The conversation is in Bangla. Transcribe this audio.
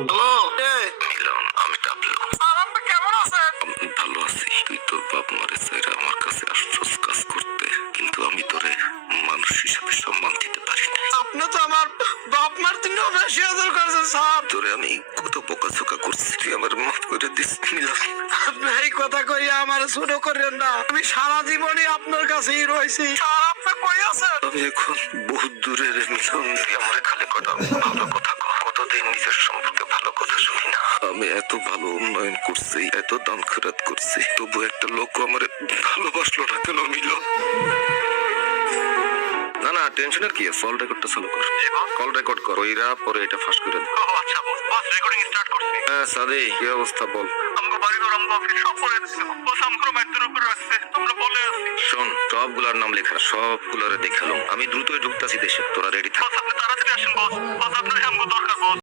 হ্যালো, মিলন, আমি ডাবলু। স্যার আপনি কেমন আছেন? ভালো আছি। তুই তোর বাপ মারে চাইরা আমার কাছে আসছস কাজ করতে, কিন্তু আমি তোরে মানুষ হিসাবে সম্মান দিতে পারি না। আপনি তো আমার বাপ মার দিনও বেশি আদর করছেন স্যার। তোরে আমি কত বোকাঝোকা করছি, তুই আমার মাফ করে দিস মিলন। আপনি এই কথা কইয়া আমার ছোট করেন না। আমি সারা জীবনই আপনার কাছেই রয়েছি। স্যার আপনি কই আছেন? আমি এখন বহুত দূরে রে মিলন। তুই আমার খালি কটা ভালো কথা কর। কতদিন নিজের সম্পর্কে ভালো কথা শুনি না। আমি এত ভালো উন্নয়ন করছি, এত দান খয়রাত করছি, তবু একটা লোক আমার ভালোবাসলো না কেন মিলন? না না, টেনশনের কি আছে? কল রেকর্ডটা চালু কর। কল রেকর্ড কর, ওইরা পরে এটা ফাঁস করে দে। ও আচ্ছা বস রেকর্ডিং স্টার্ট করছি। হ্যাঁ সাদি, কি অবস্থা বল? আমগো বাড়িঘর আমগো অফিস সব পড়ে দিছে। বস আমগো মাইন্ডের উপর রাখছে। তোমরা বলে আছি। শোন, সবগুলার নাম লেখা, সবগুলারে দেখালো। আমি দ্রুতই ঢুকতাছি দেশে, তোরা রেডি থাক। বস আপনি তাড়াতাড়ি আসেন বস। বস